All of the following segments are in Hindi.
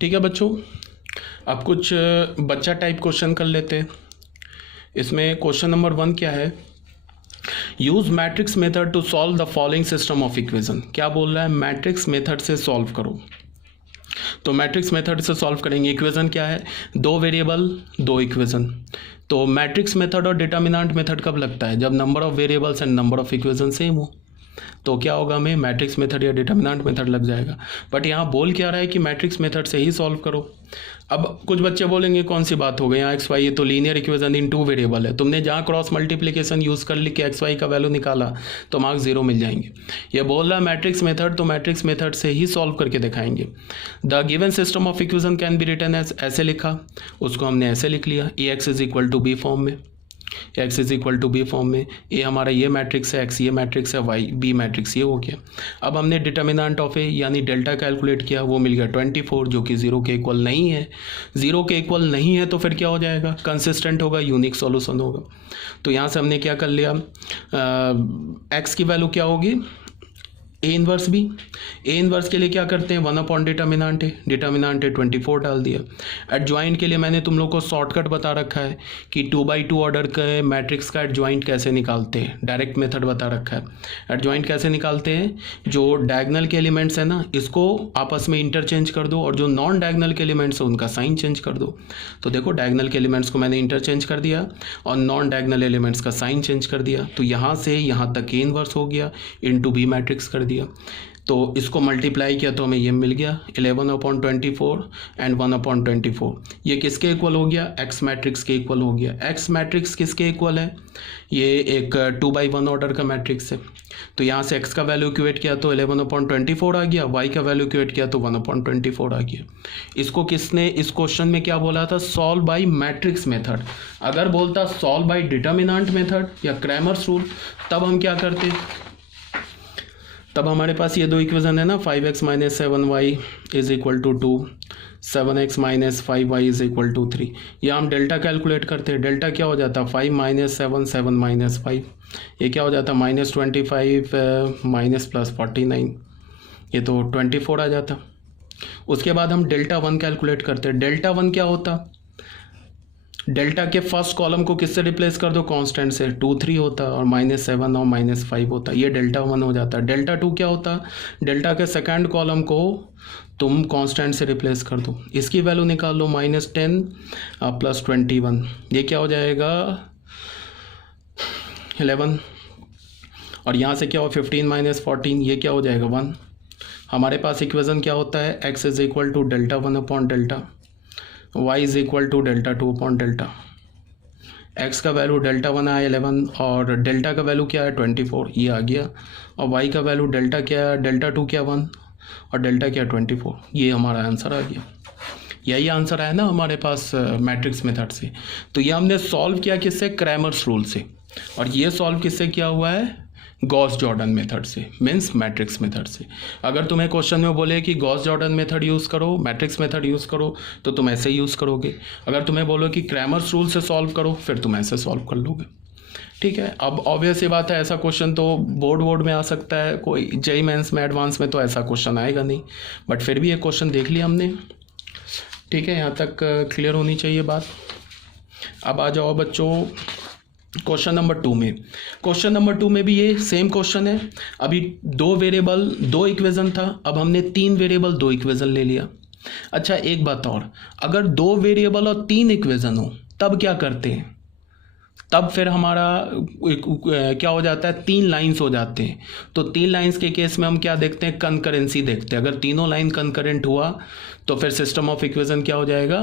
ठीक है बच्चों, अब कुछ बच्चा टाइप क्वेश्चन कर लेते हैं। इसमें क्वेश्चन नंबर 1 क्या है, use matrix method to solve the following system of equation. क्या बोल रहा है, मैट्रिक्स मेथड से सॉल्व करो। तो मैट्रिक्स मेथड से सॉल्व करेंगे। इक्वेशन क्या है, 2 वेरिएबल 2 इक्वेशन। तो मैट्रिक्स मेथड और डिटर्मिनेंट मेथड कब लगता है, जब number of variables and number of equation same हो। तो क्या होगा, हमें मैट्रिक्स मेथड या डिटर्मिनेंट मेथड लग जाएगा। बट यहाँ बोल क्या रहा है कि मैट्रिक्स मेथड से ही सॉल्व करो। अब कुछ बच्चे बोलेंगे कौन सी बात हो गई, यहाँ एक्स वाई ये तो लीनियर इक्वेशन इन 2 वेरिएबल है। तुमने जहाँ क्रॉस मल्टीप्लिकेशन यूज़ कर लिख के एक्स वाई का वैल्यू निकाला तो मार्क्स 0 मिल जाएंगे। ये बोल रहा है मैट्रिक्स मेथड, तो मैट्रिक्स मेथड से ही सॉल्व करके दिखाएंगे। The given system of equation can be written as, ऐसे लिखा, उसको हमने ऐसे लिख लिया, A x is equal to B form में, X is equal to B form में। ए हमारा ये मैट्रिक्स है, एक्स ये मैट्रिक्स है, वाई बी मैट्रिक्स ये हो गया। अब हमने डिटर्मिनेंट ऑफ ए यानी डेल्टा कैलकुलेट किया, वो मिल गया 24, जो कि 0 के इक्वल नहीं है। 0 के इक्वल नहीं है तो फिर क्या हो जाएगा, कंसिस्टेंट होगा, यूनिक सॉल्यूशन होगा। तो यहाँ से हमने क्या कर लिया, एक्स की वैल्यू क्या होगी, A inverse B. A inverse के लिए क्या करते हैं, 1 अपॉन डिटर्मिनेंट है, डिटर्मिनेंट है 24 डाल दिया। एडजॉइंट के लिए मैंने तुम लोग को शॉर्टकट बता रखा है कि 2x2 ऑर्डर के मैट्रिक्स का एडजॉइंट कैसे निकालते हैं, डायरेक्ट मेथड बता रखा है। एडजॉइंट कैसे निकालते हैं, जो डायगनल के एलिमेंट्स है ना, इसको आपस में इंटरचेंज कर दो, और जो नॉन डायगनल के एलिमेंट्स है उनका साइन चेंज कर दो। तो देखो, डायगनल के एलिमेंट्स को मैंने इंटरचेंज कर दिया और नॉन डायगनल एलिमेंट्स का साइन चेंज कर दिया। तो यहाँ से यहाँ तक ए इन्वर्स हो गया, इनटू बी मैट्रिक्स कर दिया। तो इसको मल्टीप्लाई किया तो हमें ये मिल गया 11/24 एंड 1/24। ये किसके इक्वल हो गया, एक्स मैट्रिक्स के इक्वल हो गया। एक्स मैट्रिक्स किसके इक्वल है, ये एक 2/1 ऑर्डर का मैट्रिक्स है। तो यहाँ से एक्स का वैल्यू इक्वेट किया तो 11/24 आ गया, वाई का वैल्यू इक्वेट किया तो 1/24 आ गया। इसको किसने इस क्वेश्चन में क्या बोला था, सॉल्व बाय मैट्रिक्स मेथड। अगर बोलता सॉल्व बाय डिटर्मिनेंट मेथड या क्रैमर्स रूल, तब हम क्या करते, तब हमारे पास ये 2 इक्वेशन है ना, 5x - 7y is equal to 2, 7x - 5y is equal to 3। या हम डेल्टा कैलकुलेट करते हैं। डेल्टा क्या हो जाता, 5 - 7 7 - 5, ये क्या हो जाता, -25 +49, ये तो 24 आ जाता। उसके बाद हम डेल्टा 1 कैलकुलेट करते हैं। डेल्टा 1 क्या होता, डेल्टा के फर्स्ट कॉलम को किससे रिप्लेस कर दो, कांस्टेंट से, 2 3 होता और -7 और -5 होता, ये डेल्टा 1 हो जाता। डेल्टा 2 क्या होता, डेल्टा के सेकंड कॉलम को तुम कांस्टेंट से रिप्लेस कर दो, इसकी वैल्यू निकाल लो, -10 + 21, ये क्या हो जाएगा 11। और यहाँ से क्या हो, 15 - 14, ये क्या हो जाएगा 1। हमारे पास इक्वेशन क्या होता है, x is equal to delta 1 upon delta, y is equal to delta 2 upon delta. x का वैल्यू डेल्टा 1 आया 11, और डेल्टा का वैल्यू क्या है 24, ये आ गया। और y का वैल्यू डेल्टा क्या है, डेल्टा 2 क्या 1 और डेल्टा क्या 24, ये हमारा आंसर आ गया। यही आंसर आया ना हमारे पास मैट्रिक्स मेथड से। तो ये हमने सॉल्व किया किससे, क्रैमर्स रूल से। और ये सॉल्व किससे किया हुआ है, गॉस जॉर्डन मेथड से, मीन्स मैट्रिक्स मेथड से। अगर तुम्हें क्वेश्चन में बोले कि गॉस जॉर्डन मेथड यूज़ करो, मैट्रिक्स मेथड यूज़ करो, तो तुम ऐसे यूज़ करोगे। अगर तुम्हें बोलो कि क्रैमर्स रूल से सॉल्व करो, फिर तुम ऐसे सॉल्व कर लोगे। ठीक है, अब ऑब्वियस ही बात है, ऐसा क्वेश्चन तो बोर्ड में आ सकता है, कोई जेईई मेंस में एडवांस में तो ऐसा क्वेश्चन आएगा नहीं, बट फिर भी ये क्वेश्चन देख लिया हमने। ठीक है, यहाँ तक क्लियर होनी चाहिए बात। अब आ जाओ बच्चों क्वेश्चन नंबर 2 में। क्वेश्चन नंबर 2 में भी ये सेम क्वेश्चन है। अभी 2 वेरिएबल 2 इक्वेशन था, अब हमने 3 वेरिएबल 2 इक्वेशन ले लिया। अच्छा एक बात और, अगर 2 वेरिएबल और 3 इक्वेशन हो तब क्या करते हैं, तब फिर हमारा क्या हो जाता है, 3 लाइंस हो जाते हैं। तो 3 लाइंस के केस में हम क्या देखते हैं, कंकरेंसी देखते हैं। अगर तीनों लाइन कंकरेंट हुआ तो फिर सिस्टम ऑफ इक्वेशन क्या हो जाएगा,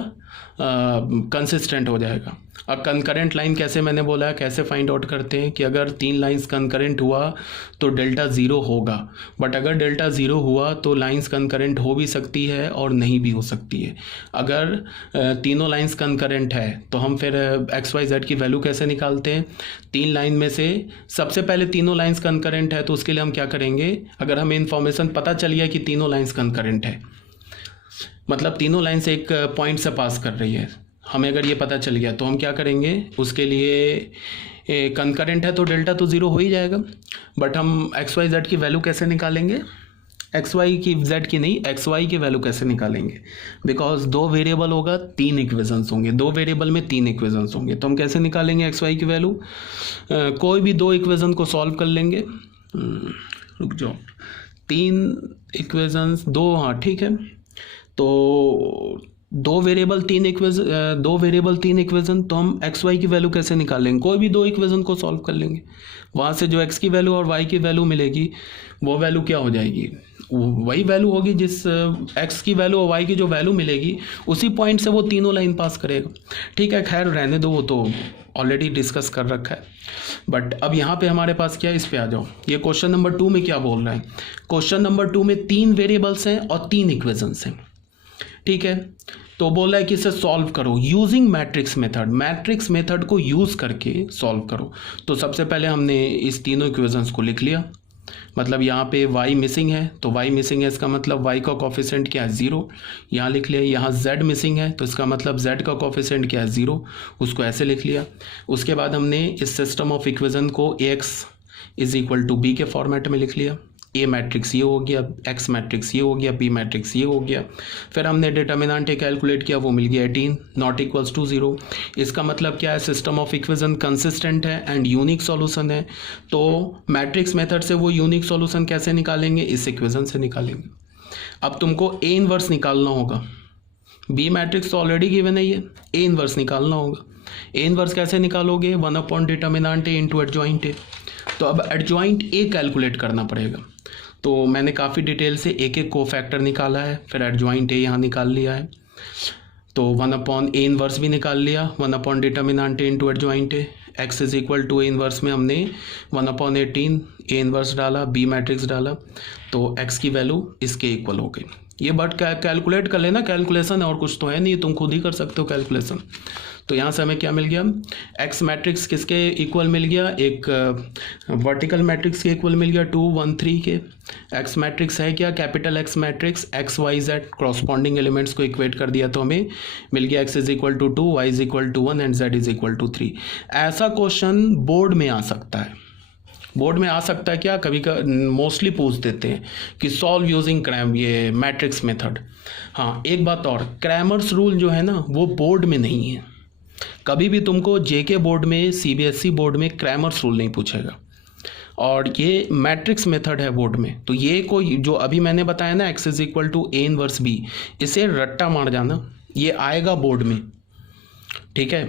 कंसिस्टेंट हो जाएगा। अब कंकरेंट लाइन कैसे, मैंने बोला है कैसे फाइंड आउट करते हैं कि अगर 3 लाइंस कंकरेंट हुआ तो डेल्टा 0 होगा। बट अगर डेल्टा 0 हुआ तो लाइंस कंकरेंट हो भी सकती है और नहीं भी हो सकती है। अगर तीनों लाइंस कंकरेंट है तो हम फिर XYZ की वैल्यू कैसे निकालते हैं, 3 लाइन में से सबसे पहले तीनों लाइंस कंकरेंट है तो उसके लिए हम क्या करेंगे, अगर हमें इन्फॉर्मेशन पता चल गया कि तीनों लाइंस कंकरेंट है, मतलब तीनों लाइन से एक पॉइंट से पास कर रही है, हमें अगर ये पता चल गया तो हम क्या करेंगे, उसके लिए कंकरेंट है तो डेल्टा तो 0 हो ही जाएगा। बट हम XYZ की वैल्यू कैसे निकालेंगे, एक्स वाई की, जेड की नहीं, एक्स वाई की वैल्यू कैसे निकालेंगे? बिकॉज दो वेरिएबल होगा, तीन इक्वेशंस होंगे, दो वेरिएबल में तीन इक्वेशंस होंगे, तो हम कैसे निकालेंगे एक्स वाई की वैल्यू? कोई भी दो इक्वेशन को सॉल्व कर लेंगे। रुक जाओ, तीन इक्वेशंस, दो, हाँ ठीक है, तो दो वेरिएबल तीन इक्वेशन, तो हम एक्स वाई की वैल्यू कैसे निकालेंगे? कोई भी दो इक्वेशन को सॉल्व कर लेंगे, वहाँ से जो एक्स की वैल्यू और वाई की वैल्यू मिलेगी वो वैल्यू क्या हो जाएगी? वही वैल्यू होगी जिस एक्स की वैल्यू और वाई की जो वैल्यू मिलेगी उसी पॉइंट से वो तीनों लाइन पास करेगा। ठीक है, खैर रहने दो, वो तो ऑलरेडी डिस्कस कर रखा है। बट अब यहाँ पे हमारे पास क्या है, इस पे आ जाओ। ये क्वेश्चन नंबर 2 में क्या बोल रहा है? क्वेश्चन नंबर 2 में तीन वेरिएबल्स हैं और तीन इक्वेशंस हैं। ठीक है, तो बोला है कि इसे सॉल्व करो using matrix method, matrix method को यूज करके सॉल्व करो। तो सबसे पहले हमने इस तीनों इक्वेशंस को लिख लिया, मतलब यहाँ पे y मिसिंग है, तो y मिसिंग है इसका मतलब y का कोफिशिएंट क्या है? 0, यहाँ लिख लिया। यहाँ z मिसिंग है तो इसका मतलब z का कोफिशिएंट क्या है? 0, उसको ऐसे लिख लिया। उसके बाद हमने इस सिस्टम ऑफ इक्वेशन को ax is equal to b के फॉर्मेट में लिख लिया। ए मैट्रिक्स ये हो गया, एक्स मैट्रिक्स ये हो गया, बी मैट्रिक्स ये हो गया। फिर हमने डिटर्मिनेंट कैलकुलेट किया, वो मिल गया 18 नॉट इक्वल्स टू 0। इसका मतलब क्या है? सिस्टम ऑफ इक्वेशन कंसिस्टेंट है एंड यूनिक सॉल्यूशन है। तो मैट्रिक्स मेथड से वो यूनिक सॉल्यूशन कैसे निकालेंगे? इस इक्वेशन से निकालेंगे। अब तुमको ए इनवर्स निकालना होगा, बी मैट्रिक्स तो ऑलरेडी गिवन है, ये ए इनवर्स निकालना होगा। ए इनवर्स कैसे निकालोगे? 1 upon determinant A into adjoint ए। तो अब एडजॉइंट ए कैलकुलेट करना पड़ेगा, तो मैंने काफ़ी डिटेल से एक एक को फैक्टर निकाला है, फिर एडजॉइंट ए यहाँ निकाल लिया है। तो 1 अपॉन ए इनवर्स भी निकाल लिया, 1 upon determinant A into adjoint A. X is equal to A inverse में हमने 1 अपॉन 18 ए इनवर्स डाला, बी मैट्रिक्स डाला, तो एक्स की वैल्यू इसके इक्वल हो गई। ये बट कैलकुलेट कर लेना, कैलकुलेशन है और कुछ तो है नहीं, तुम खुद ही कर सकते हो कैलकुलेशन। तो यहाँ से हमें क्या मिल गया? एक्स मैट्रिक्स किसके इक्वल मिल गया? एक वर्टिकल मैट्रिक्स के इक्वल मिल गया 2 1 3 के। एक्स मैट्रिक्स है क्या? Capital x matrix, x y z corresponding elements को इक्वेट कर दिया तो हमें मिल गया x is equal to 2, y is equal to 1 and z is equal to 3। ऐसा क्वेश्चन बोर्ड में आ सकता है, बोर्ड में आ सकता है क्या? कभी का मोस्टली पूछ देते हैं कि सॉल्व यूजिंग ये मैट्रिक्स मेथड। हाँ, एक बात और, क्रैमर्स रूल जो है ना वो बोर्ड में नहीं है। कभी भी तुमको जेके बोर्ड में, सीबीएसई बोर्ड में क्रैमर्स रूल नहीं पूछेगा, और ये मैट्रिक्स मेथड है बोर्ड में। तो ये कोई जो अभी मैंने बताया ना x is equal to A inverse B, इसे रट्टा मार जाना, ये आएगा बोर्ड में। ठीक है,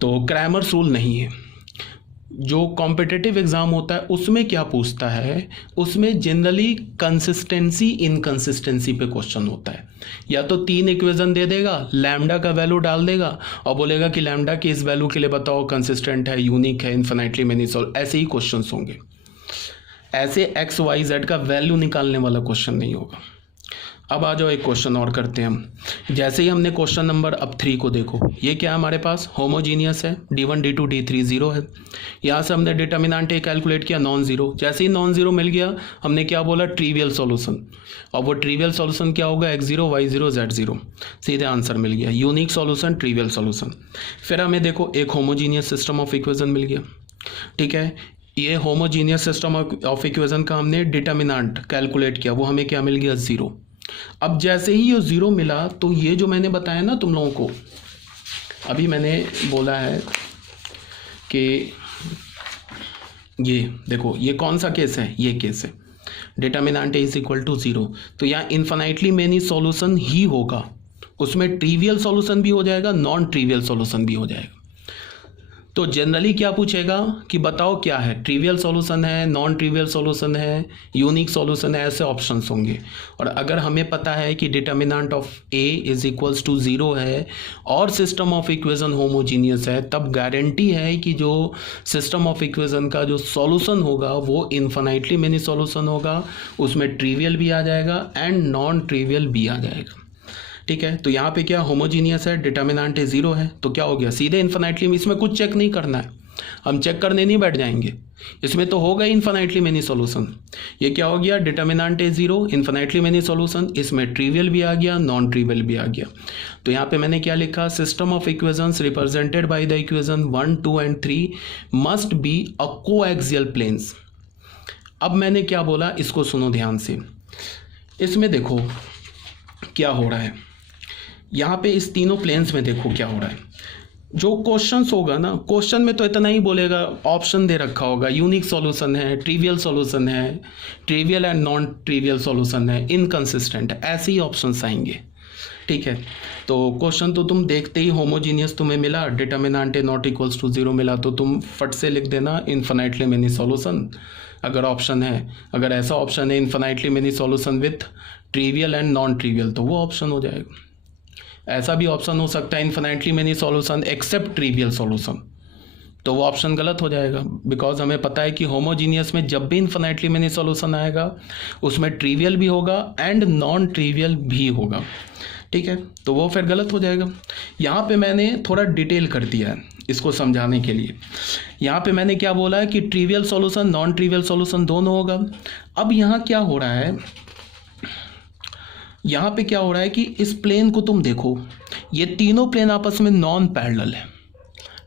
तो क्रैमर्स रूल नहीं है। जो कॉम्पिटिटिव एग्जाम होता है उसमें क्या पूछता है? उसमें जनरली कंसिस्टेंसी इनकंसिस्टेंसी पे क्वेश्चन होता है। या तो तीन इक्वेशन दे देगा, लैम्डा का वैल्यू डाल देगा और बोलेगा कि लैम्डा की इस वैल्यू के लिए बताओ कंसिस्टेंट है, यूनिक है, इन्फिनिटली मेनी सॉल्व, ऐसे ही क्वेश्चंस होंगे। ऐसे एक्स वाई जेड का वैल्यू निकालने वाला क्वेश्चन नहीं होगा। अब आ जाओ एक क्वेश्चन और करते हैं हम। जैसे ही हमने क्वेश्चन नंबर अब 3 को देखो, ये क्या है हमारे पास? होमोजीनियस है, d1 d2 d3 0 है। यहाँ से हमने डिटर्मिनेंट ए कैलकुलेट किया, नॉन जीरो। जैसे ही नॉन जीरो मिल गया, हमने क्या बोला? Trivial solution. और वो ट्रिवियल सॉल्यूशन क्या होगा? x0 y0 z0, सीधे आंसर मिल गया, यूनिक सॉल्यूशन, ट्रिवियल सॉल्यूशन। फिर हमें देखो एक होमोजीनियस सिस्टम ऑफ इक्वेशन मिल गया। ठीक है, ये होमोजीनियस सिस्टम ऑफ इक्वेशन का हमने डिटर्मिनेंट कैलकुलेट किया, वो हमें क्या मिल गया? 0। अब जैसे ही ये 0 मिला तो ये जो मैंने बताया ना तुम लोगों को, अभी मैंने बोला है कि ये देखो, ये कौन सा केस है? ये केस है, determinant A is equal to 0। तो यहाँ इन्फिनिटली मेनी सॉल्यूशन ही होगा, उसमें ट्रिवियल सॉल्यूशन भी हो जाएगा, नॉन ट्रिवियल सॉल्यूशन भी हो जाएगा। तो जनरली क्या पूछेगा कि बताओ क्या है? ट्रिवियल सॉल्यूशन है, नॉन ट्रिवियल सॉल्यूशन है, यूनिक सॉल्यूशन है, ऐसे ऑप्शंस होंगे। और अगर हमें पता है कि determinant of A is equals to 0 है और सिस्टम ऑफ इक्वेशन होमोजीनियस है, तब गारंटी है कि जो सिस्टम ऑफ इक्वेशन का जो सॉल्यूशन होगा वो इन्फिनिटली मेनी सॉल्यूशन होगा, उसमें ट्रिवियल भी आ जाएगा एंड नॉन ट्रिवियल भी आ जाएगा। ठीक है, तो यहाँ पे क्या होमोजीनियस है, डिटर्मिनेंट 0 है, तो क्या हो गया? सीधे इन्फिनिटली, इसमें कुछ चेक नहीं करना है, हम चेक करने नहीं बैठ जाएंगे, इसमें तो होगा इन्फिनिटली मेनी सॉल्यूशन। ये क्या हो गया? डिटर्मिनेंट 0, इन्फिनिटली मेनी सॉल्यूशन, इसमें ट्रिवियल भी आ गया, नॉन ट्रिवियल भी आ गया। तो यहाँ पे मैंने क्या लिखा? System of equations represented by the equation 1 2 and 3 must be a coaxial planes. अब मैंने क्या बोला, इसको सुनो ध्यान से। इसमें देखो क्या हो रहा है, यहाँ पे इस तीनों प्लेन्स में देखो क्या हो रहा है। जो क्वेश्चंस होगा ना, क्वेश्चन में तो इतना ही बोलेगा, ऑप्शन दे रखा होगा, यूनिक सॉल्यूशन है, ट्रिवियल सॉल्यूशन है, trivial and non trivial solution है, इनकंसिस्टेंट, ऐसे ही ऑप्शंस आएंगे। ठीक है, तो क्वेश्चन तो तुम देखते ही होमोजीनियस तुम्हें मिला, determinant A not equals to 0 मिला, तो तुम फट से लिख देना इन्फिनाइटली मेनी सॉल्यूशन। अगर ऑप्शन है, अगर ऐसा ऑप्शन है infinitely many solution with trivial and non trivial, तो वो ऑप्शन हो जाएगा। ऐसा भी ऑप्शन हो सकता है infinitely many solution except trivial solution, तो वो ऑप्शन गलत हो जाएगा, बिकॉज हमें पता है कि होमोजीनियस में जब भी इन्फिनाइटली मेनी सॉल्यूशन आएगा उसमें ट्रिवियल भी होगा एंड नॉन ट्रिवियल भी होगा। ठीक है, तो वो फिर गलत हो जाएगा। यहाँ पे मैंने थोड़ा डिटेल कर दिया है इसको समझाने के लिए। यहाँ पे मैंने क्या बोला है कि trivial solution non trivial solution दोनों होगा। अब यहाँ क्या हो रहा है, यहाँ पे क्या हो रहा है कि इस प्लेन को तुम देखो, ये तीनों प्लेन आपस में नॉन पैरेलल है।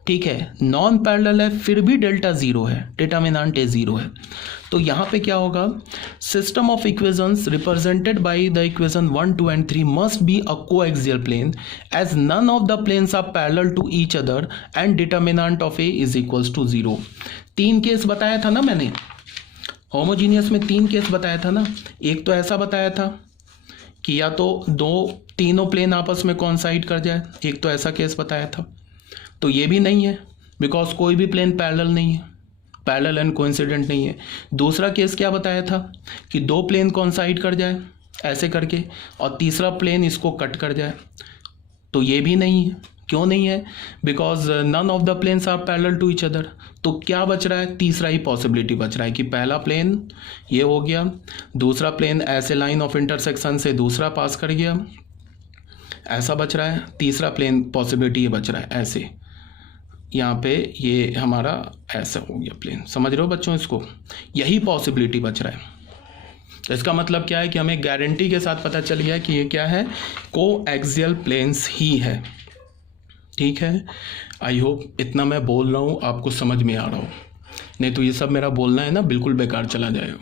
ठीक है, नॉन पैरेलल है, फिर भी डेल्टा 0 है, डिटर्मिनेंट ए 0 है। तो यहाँ पे क्या होगा, system of equations represented by the equation 1, 2 and 3 must be a coaxial plane as none of the planes are parallel to each other and determinant of A is equals to 0। 3 case बताया था ना मैंने, होमोजीनियस में 3 केस बताया था ना। एक तो ऐसा बताया था कि या तो तीनों प्लेन आपस में कोइंसाइड कर जाए, एक तो ऐसा केस बताया था। तो ये भी नहीं है, बिकॉज कोई भी प्लेन पैरेलल नहीं है, पैरेलल एंड कोइंसिडेंट नहीं है। दूसरा केस क्या बताया था कि 2 प्लेन कोइंसाइड कर जाए ऐसे करके, और तीसरा प्लेन इसको कट कर जाए, तो ये भी नहीं है। क्यों नहीं है, because none of the planes are parallel to each other. तो क्या बच रहा है, तीसरा ही पॉसिबिलिटी बच रहा है कि पहला प्लेन ये हो गया, दूसरा प्लेन ऐसे लाइन ऑफ इंटरसेक्शन से दूसरा पास कर गया, ऐसा बच रहा है। तीसरा प्लेन पॉसिबिलिटी ये बच रहा है ऐसे, यहाँ पे ये हमारा ऐसा हो गया प्लेन। समझ रहे हो बच्चों इसको, यही पॉसिबिलिटी बच रहा है। तो इसका मतलब क्या है कि हमें गारंटी के साथ पता चल गया कि ये क्या है, कोएक्सियल प्लेन्स ही है। ठीक है, आई होप इतना मैं बोल रहा हूँ आपको समझ में आ रहा हो, नहीं तो ये सब मेरा बोलना है ना बिल्कुल बेकार चला जाएगा।